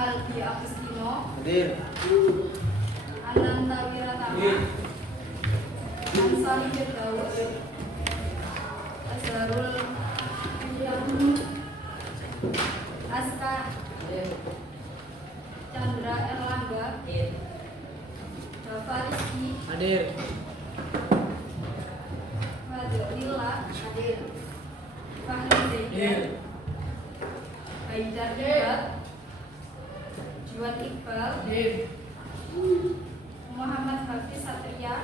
Aldi Agustino, Hadir. Ananta Wiratama, Ansari Firdaus, Azharul Aska, Chandra Erlangga, Bapak Rizky, Hadir. Fadlila, hadir. Fahri Zainal, Haidar Iqbal, Juan Iqbal, Muhammad Hafiz Satria,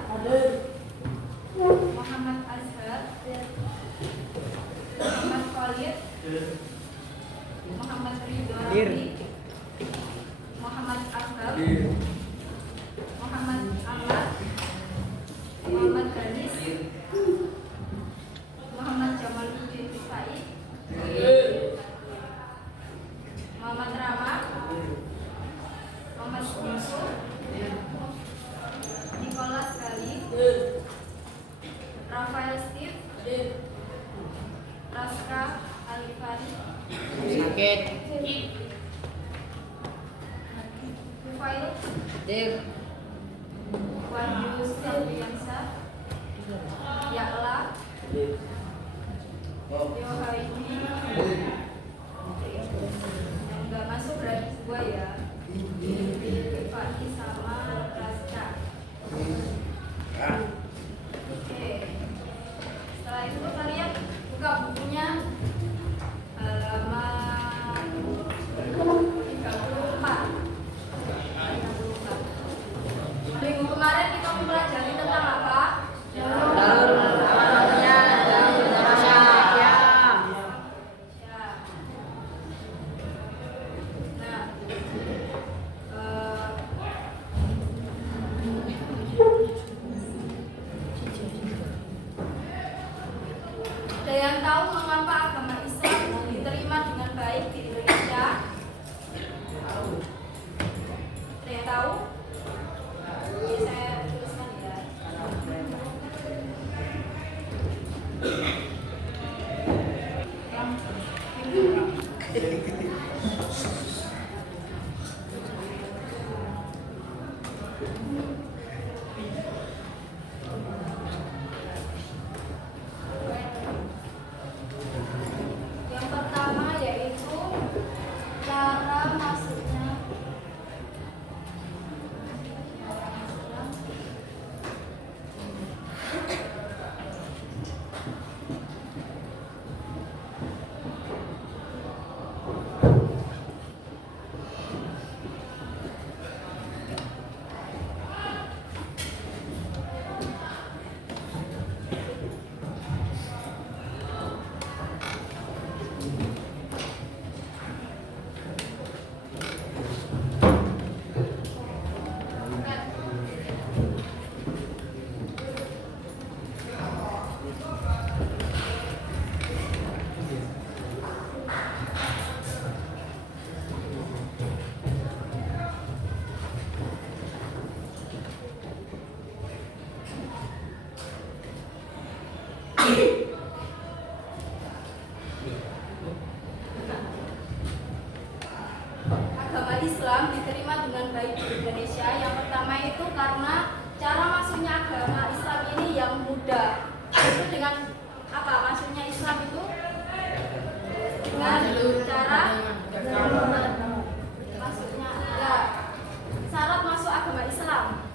Muhammad Azhar, Muhammad Khalid, Muhammad Ridho Rafi, Muhammad Ahmad, Muhammad Ahmad, Muhammad Ganis, Muhammad Jamaluddin Said, Muhammad Rama, Muhammad Yusuf, Nicholas Gali, Rafael Steve, Raska Alifani, Sakit. Kufail, Hadir. Wahyu Sabriansa, Yakla, Yohaini, yang nggak masuk berarti gua ya, Fadi sama Raska. Oke, setelah itu kalian buka bukunya halaman 34. Minggu kemarin kita mempelajari tentang apa? Ada yang tahu mengapa agama Islam diterima dengan baik di Indonesia? Ada yang tahu? Oke, saya tuliskan ya. Yang pertama yaitu cara masuknya. Agama Islam diterima dengan baik di Indonesia. Yang pertama itu karena cara masuknya agama Islam ini yang mudah. Itu dengan apa? Masuknya Islam itu dengan cara masuknya ya, syarat masuk agama Islam.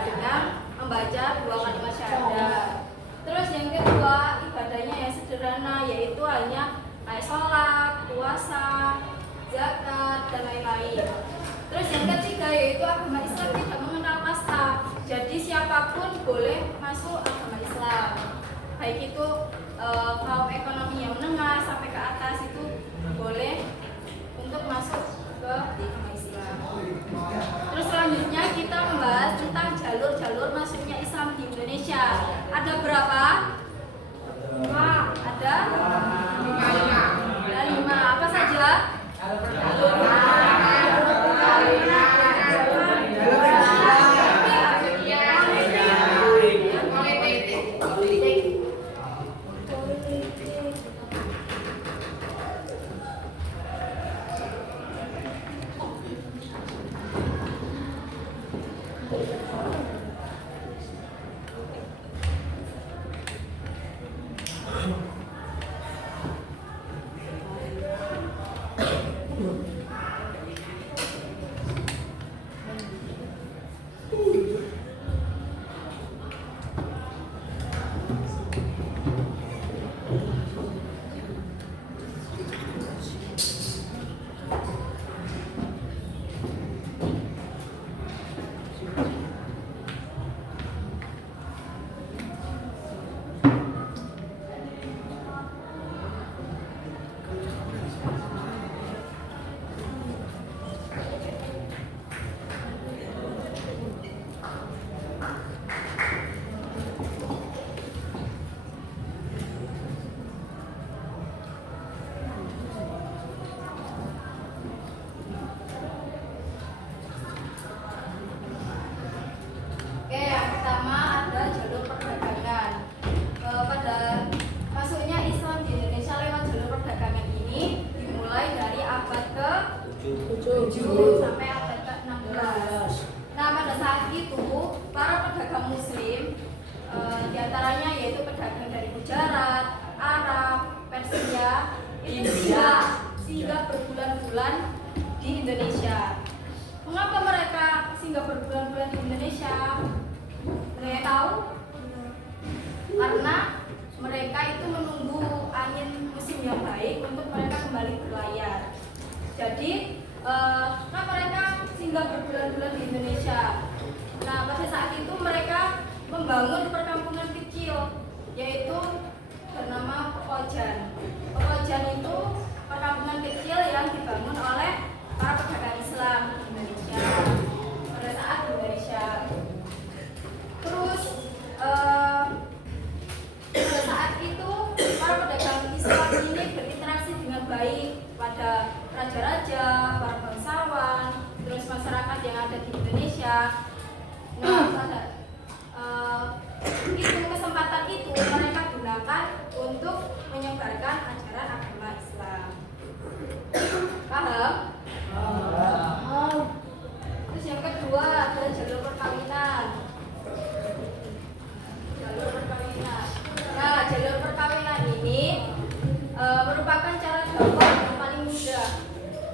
Dengan membaca 2 kalimat syahadat. Terus yang kedua, ibadahnya yang sederhana, yaitu hanya kayak sholat, puasa, zakat, dan lain-lain. Terus yang ketiga yaitu agama Islam tidak mengenal kasta. Jadi siapapun boleh masuk agama Islam. Baik itu kaum ekonomi yang menengah sampai ke atas itu boleh untuk masuk ke agama Islam. Terus selanjutnya kita membahas tentang jalur-jalur masuknya Islam di Indonesia. Ada berapa? Ada 5. Apa saja? Oke, yang pertama ada jalur perdagangan. Pada masuknya Islam di Indonesia lewat jalur perdagangan ini dimulai dari abad ke-7 sampai abad ke-16. Nah, pada saat itu para pedagang Muslim diantaranya yaitu pedagang dari Gujarat, Arab, Persia itu singgah berbulan-bulan di Indonesia. Mengapa mereka singgah berbulan-bulan di Indonesia? Mereka tahu? Karena mereka itu menunggu angin musim yang baik untuk mereka kembali berlayar. Jadi, mereka singgah berbulan-bulan di Indonesia. Nah, pada saat itu mereka membangun perkampungan kecil, yaitu bernama Pekojan. Pekojan itu perkampungan kecil yang dibangun oleh para pedagang Islam di Indonesia pada saat di Indonesia. Terus pada saat itu para pedagang Islam ini berinteraksi dengan baik pada raja-raja, para bangsawan, terus masyarakat yang ada di Indonesia. Nah, pada itu kesempatan itu mereka gunakan untuk menyebarkan ajaran agama Islam. Paham? Terus yang kedua adalah jalur perkawinan. Jalur perkawinan. Nah, jalur perkawinan ini merupakan cara dakwah yang paling mudah.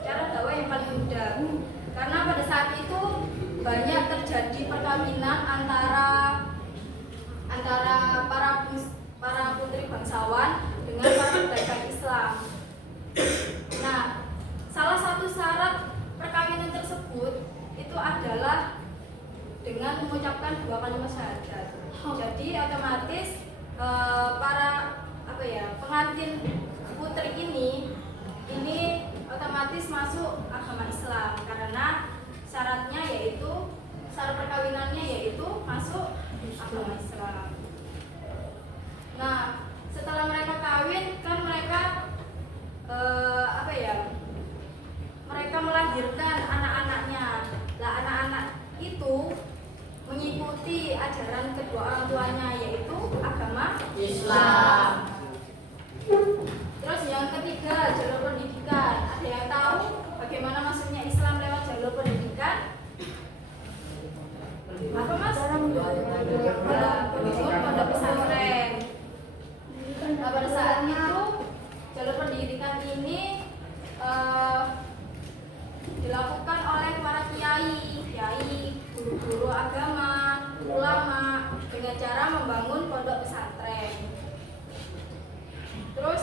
Cara dakwah yang paling mudah. Karena pada saat itu banyak terjadi perkawinan antara para putri bangsawan dengan para pedagang Islam. Nah, salah satu syarat perkawinan tersebut itu adalah dengan mengucapkan 2 kalimat syahadat. Jadi otomatis para pengantin putri ini otomatis masuk agama Islam karena syaratnya yaitu syarat perkawinannya yaitu masuk agama Islam. Nah, setelah mereka kawin kan mereka mereka melahirkan anak-anaknya. Nah, anak-anak itu mengikuti ajaran kedua orang tuanya yaitu agama Islam. Terus yang ketiga, jalur pendidikan. Ada yang tahu bagaimana masuknya Islam lewat jalur pendidikan? Apa Mas? Pondok pesantren. Nah, pada saat itu jalur pendidikan ini dilakukan oleh para kiai, guru-guru agama, ulama dengan cara membangun pondok pesantren. Terus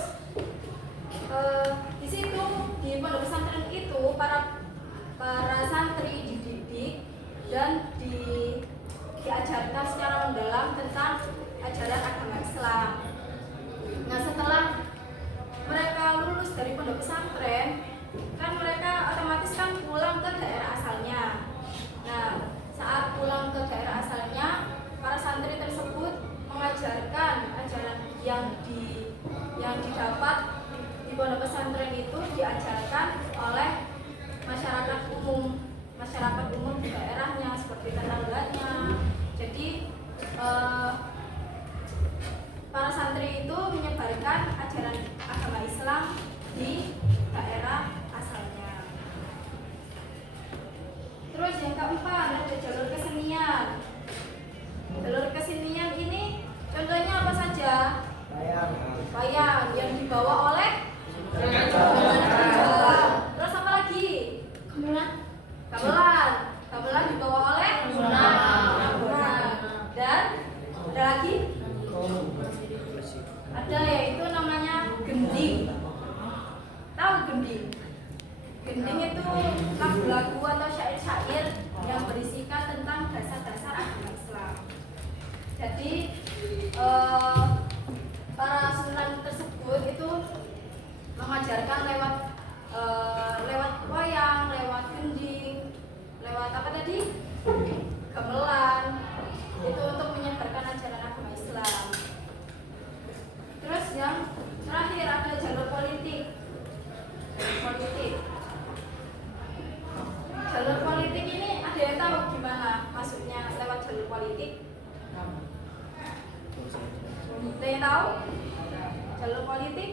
di situ di pondok pesantren itu para santri dididik dan diajarkan secara mendalam tentang ajaran agama Islam. Nah, setelah mereka lulus dari pondok pesantren, kan mereka otomatis kan pulang ke daerah asalnya. Nah, saat pulang ke daerah asalnya, para santri tersebut mengajarkan ajaran yang didapat di pondok pesantren itu diajarkan oleh masyarakat umum di daerahnya seperti tetangganya. Jadi para santri itu menyebarkan ajaran agama Islam di daerah asalnya. ini tuh lagu-lagu atau syair-syair yang berisikan tentang dasar-dasar agama Islam. Jadi para sunan tersebut itu mengajarkan lewat wayang, lewat gending, lewat apa tadi? Gamelan. Itu untuk menyebarkan ajaran agama Islam. Terus yang terakhir ada jalur politik. Jalur politik ini ada yang tahu gimana maksudnya lewat jalur politik? Ada yang tahu? Jalur politik?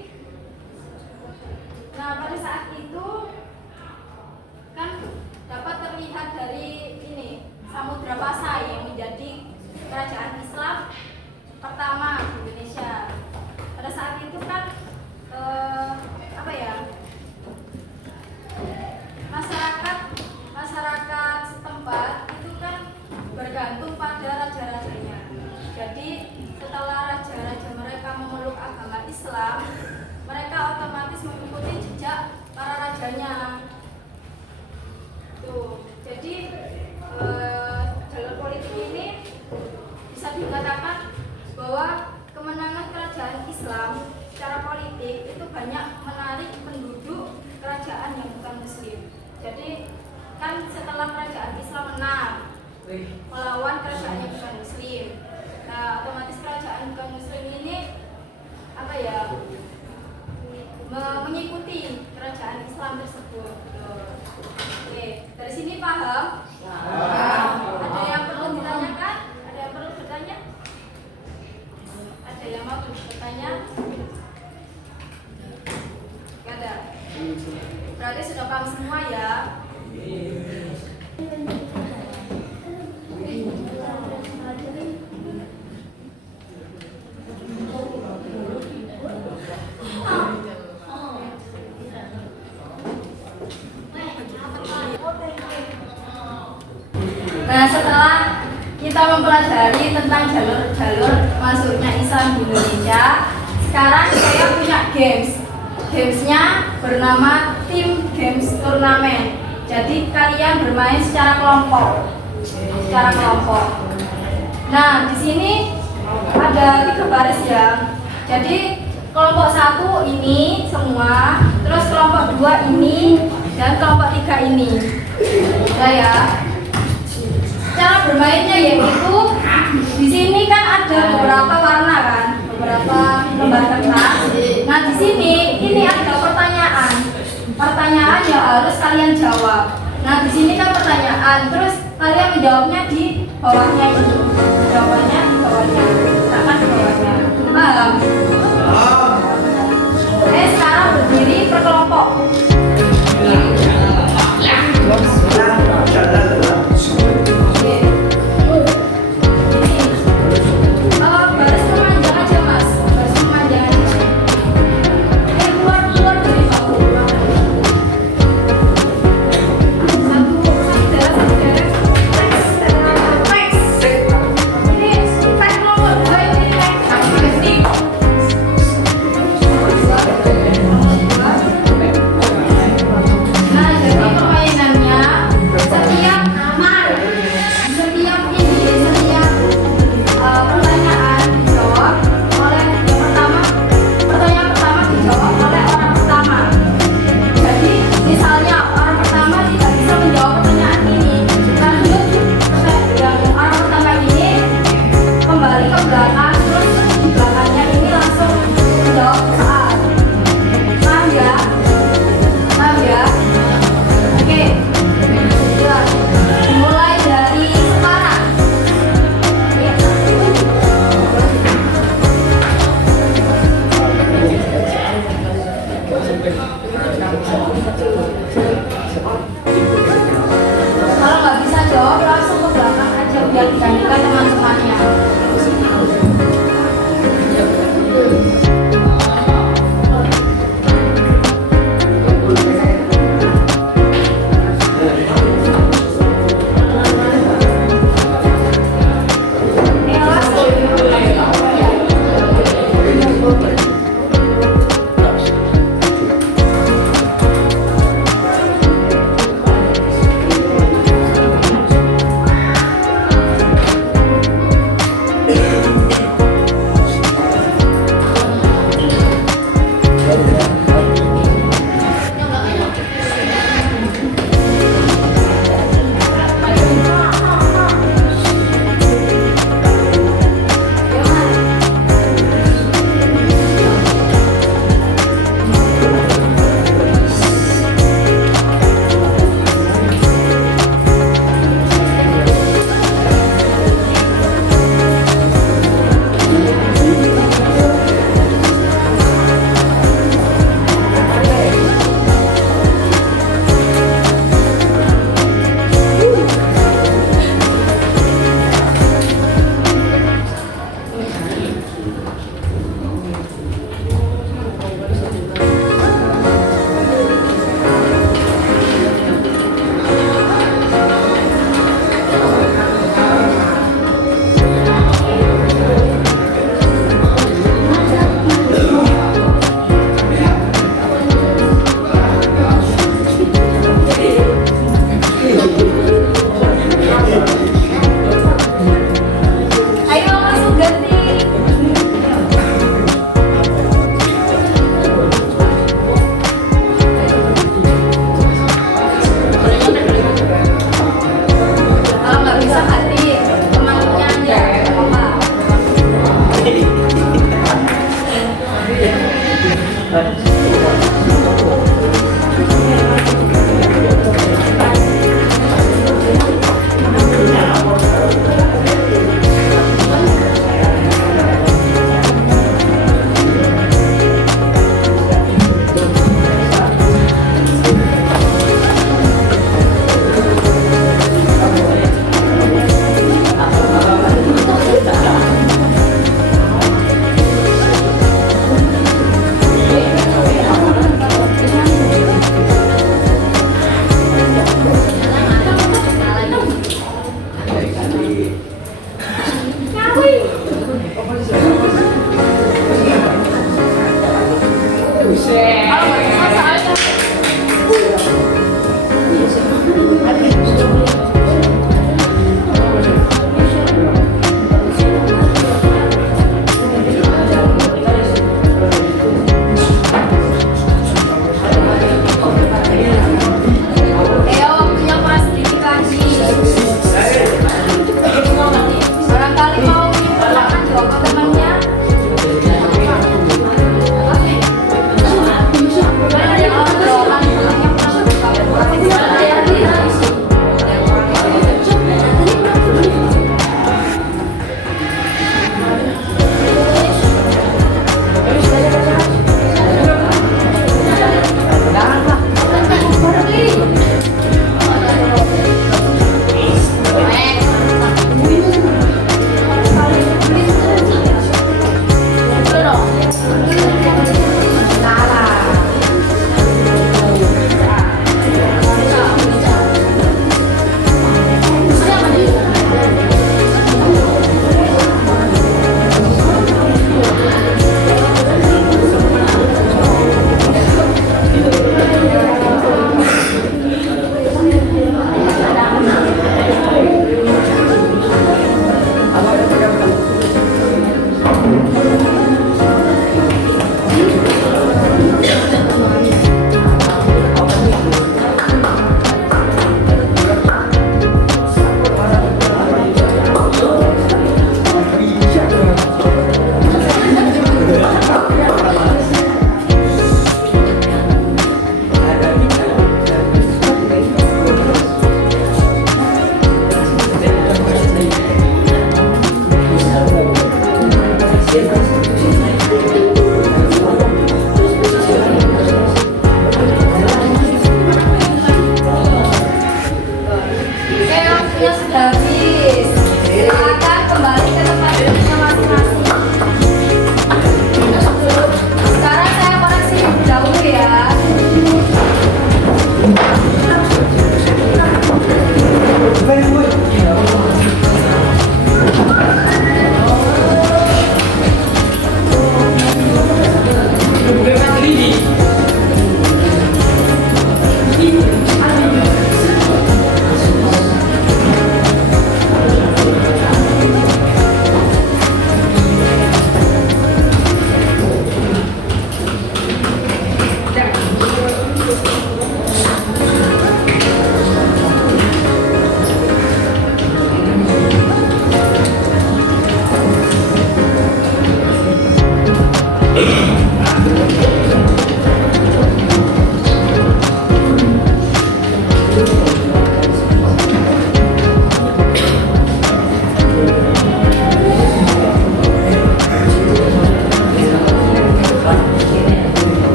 Nah, pada saat itu kan dapat terlihat dari ini Samudra Pasai yang menjadi kerajaan Islam pertama di Indonesia. Pada saat itu kan masyarakat setempat itu kan bergantung pada raja-rajanya. Jadi setelah raja-raja mereka memeluk agama Islam, mereka otomatis mengikuti jejak para rajanya. Tuh, jadi jalur politik ini bisa dikatakan bahwa kemenangan kerajaan Islam secara politik itu banyak menarik penduduk kerajaan yang bukan Muslim. Jadi kan setelah kerajaan Islam menang melawan kerajaan yang bukan Muslim, nah otomatis kerajaan bukan Muslim ini mengikuti kerajaan Islam tersebut. Oke, dari sini paham? Ada yang perlu ditanyakan? Ada yang perlu bertanya? Ada yang mau bertanya? Gak ada. Berarti sudah paham semua ya? Nah, setelah kita mempelajari tentang jalur-jalur masuknya Islam di Indonesia, sekarang saya punya games. Gamesnya bernama Team Games Turnamen. Jadi kalian bermain secara kelompok. Nah, di sini ada 3 baris ya. Jadi kelompok 1 ini semua, terus kelompok 2 ini, dan kelompok 3 ini. Udah ya. Cara bermainnya yaitu di sini kan ada beberapa warna kan, beberapa lembar kertas. Nah, di sini ini ada pertanyaan. Pertanyaan yang harus kalian jawab. Nah, di sini kan pertanyaan, terus kalian menjawabnya di bawahnya itu. Jawabannya di bawahnya. Akan di bawahnya. Paham? Sekarang berdiri per kelompok. Baris memanjang aja mas, baris memanjang aja. Keluar dari bawah. Satu,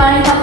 Bismillahirrahmanirrahim.